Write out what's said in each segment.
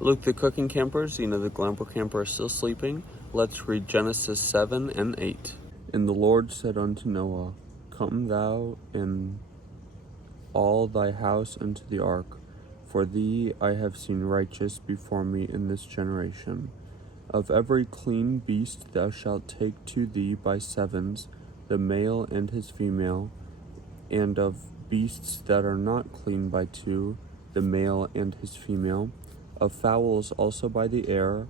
Luke the Cookin camper, Zena the glamper camper are still sleeping. Let's read Genesis 7 and 8. And the Lord said unto Noah, Come thou and all thy house into the ark, for thee I have seen righteous before me in this generation. Of every clean beast thou shalt take to thee by sevens, the male and his female, and of beasts that are not clean by two, the male and his female, of fowls also by the air,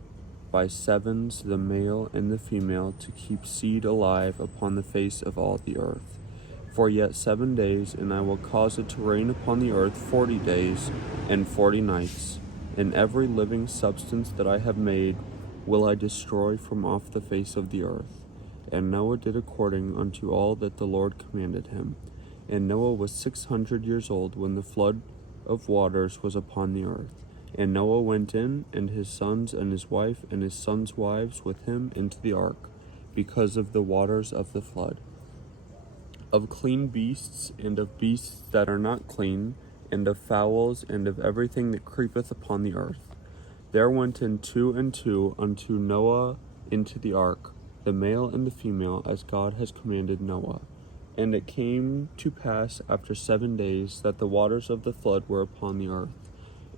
by sevens the male and the female, to keep seed alive upon the face of all the earth. For yet 7 days, and I will cause it to rain upon the earth 40 days and 40 nights, and every living substance that I have made will I destroy from off the face of the earth. And Noah did according unto all that the Lord commanded him. And Noah was 600 years old when the flood of waters was upon the earth. And Noah went in, and his sons and his wife and his sons' wives with him into the ark, because of the waters of the flood. Of clean beasts, and of beasts that are not clean, and of fowls, and of everything that creepeth upon the earth. There went in 2 and 2 unto Noah into the ark, the male and the female, as God has commanded Noah. And it came to pass after 7 days that the waters of the flood were upon the earth.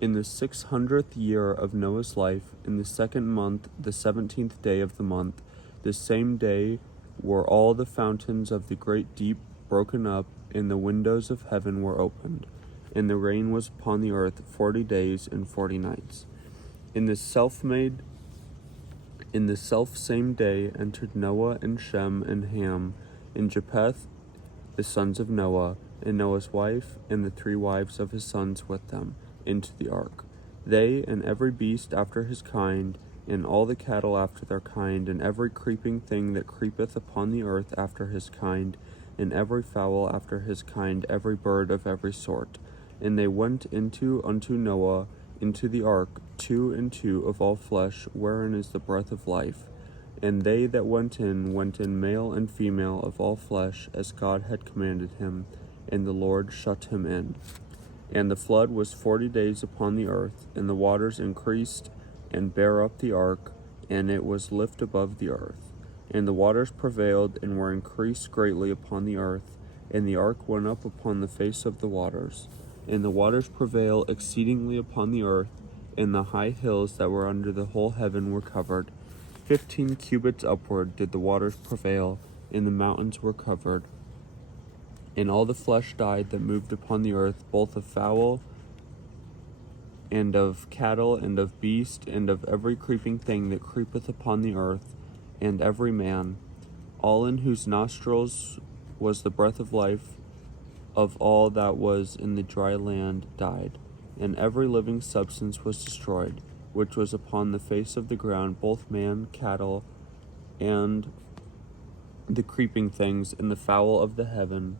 In the 600th year of Noah's life, in the 2nd month, the 17th day of the month, the same day were all the fountains of the great deep broken up, and the windows of heaven were opened, and the rain was upon the earth 40 days and 40 nights. In the selfsame day entered Noah and Shem and Ham and Japheth, the sons of Noah, and Noah's wife, and the 3 wives of his sons with them, into the ark. They and every beast after his kind, and all the cattle after their kind, and every creeping thing that creepeth upon the earth after his kind, and every fowl after his kind, every bird of every sort. And they went unto Noah into the ark, 2 and 2 of all flesh, wherein is the breath of life. And they that went in male and female of all flesh, as God had commanded him, and the Lord shut him in. And the flood was 40 days upon the earth, and the waters increased and bare up the ark, and it was lift above the earth. And the waters prevailed and were increased greatly upon the earth, and the ark went up upon the face of the waters. And the waters prevail exceedingly upon the earth, and the high hills that were under the whole heaven were covered. 15 cubits upward did the waters prevail, and the mountains were covered. And all the flesh died that moved upon the earth, both of fowl, and of cattle, and of beast, and of every creeping thing that creepeth upon the earth, and every man, all in whose nostrils was the breath of life, of all that was in the dry land died. And every living substance was destroyed, which was upon the face of the ground, both man, cattle, and the creeping things, and the fowl of the heaven.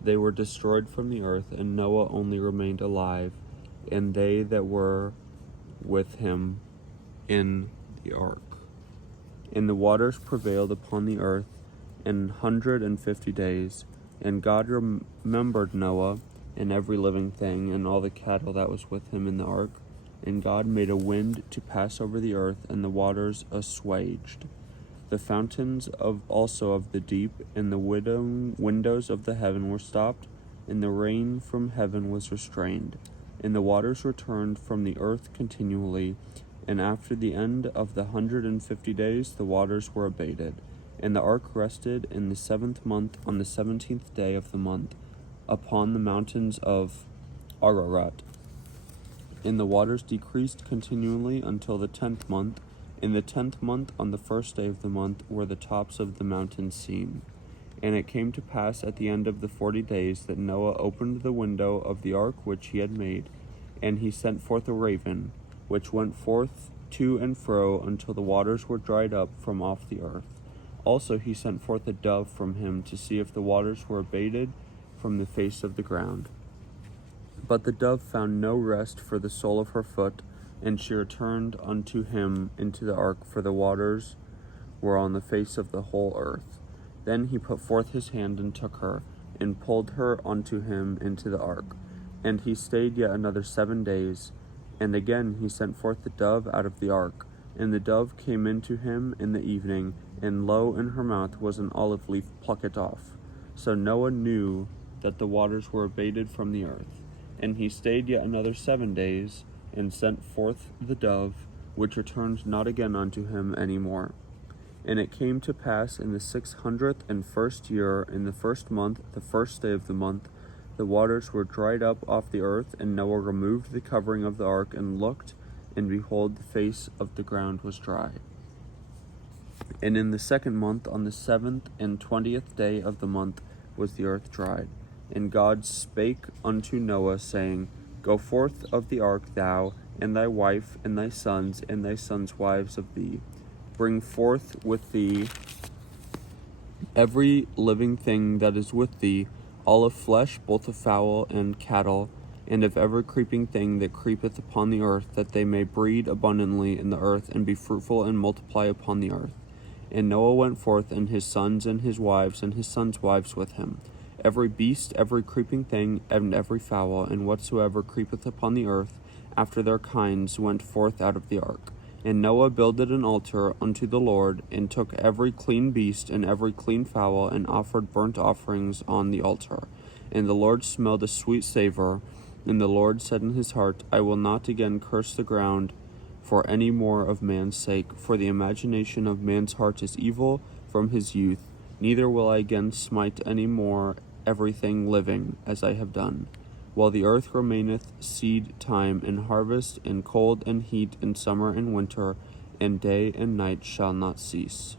They were destroyed from the earth, and Noah only remained alive, and they that were with him in the ark. And the waters prevailed upon the earth 150 days. And God remembered Noah, and every living thing, and all the cattle that was with him in the ark. And God made a wind to pass over the earth, and the waters assuaged. The fountains also of the deep, and the windows of the heaven were stopped, and the rain from heaven was restrained. And the waters returned from the earth continually. And after the end of the 150 days, the waters were abated. And the ark rested in the 7th month, on the 17th day of the month, upon the mountains of Ararat. And the waters decreased continually until the 10th month. In the 10th month, on the 1st day of the month, were the tops of the mountains seen. And it came to pass at the end of the 40 days that Noah opened the window of the ark which he had made, and he sent forth a raven, which went forth to and fro until the waters were dried up from off the earth. Also he sent forth a dove from him to see if the waters were abated from the face of the ground. But the dove found no rest for the sole of her foot, and she returned unto him into the ark, for the waters were on the face of the whole earth. Then he put forth his hand and took her, and pulled her unto him into the ark. And he stayed yet another 7 days, And again he sent forth the dove out of the ark. And the dove came in to him in the evening, and lo, in her mouth was an olive leaf plucked off. So Noah knew that the waters were abated from the earth. And he stayed yet another 7 days, and sent forth the dove, which returned not again unto him any more. And it came to pass in the 601st year, in the 1st month, the 1st day of the month, the waters were dried up off the earth, and Noah removed the covering of the ark, and looked, and behold, the face of the ground was dry. And in the 2nd month, on the 7th and 20th day of the month, was the earth dried. And God spake unto Noah, saying, Go forth of the ark, thou, and thy wife, and thy sons wives of thee. Bring forth with thee every living thing that is with thee, all of flesh, both of fowl and cattle, and of every creeping thing that creepeth upon the earth, that they may breed abundantly in the earth, and be fruitful, and multiply upon the earth. And Noah went forth, and his sons and his sons' wives with him. Every beast, every creeping thing, and every fowl, and whatsoever creepeth upon the earth, after their kinds, went forth out of the ark. And Noah builded an altar unto the Lord, and took every clean beast and every clean fowl, and offered burnt offerings on the altar. And the Lord smelled a sweet savor. And the Lord said in his heart, I will not again curse the ground for any more of man's sake, for the imagination of man's heart is evil from his youth. Neither will I again smite any more everything living, as I have done. While the earth remaineth, seed time and harvest, and cold and heat, and summer and winter, and day and night shall not cease.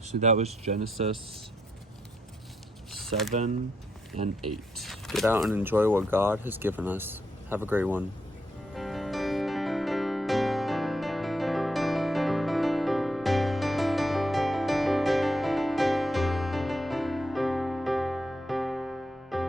So that was Genesis 7 and 8. Get out and enjoy what God has given us. Have a great one.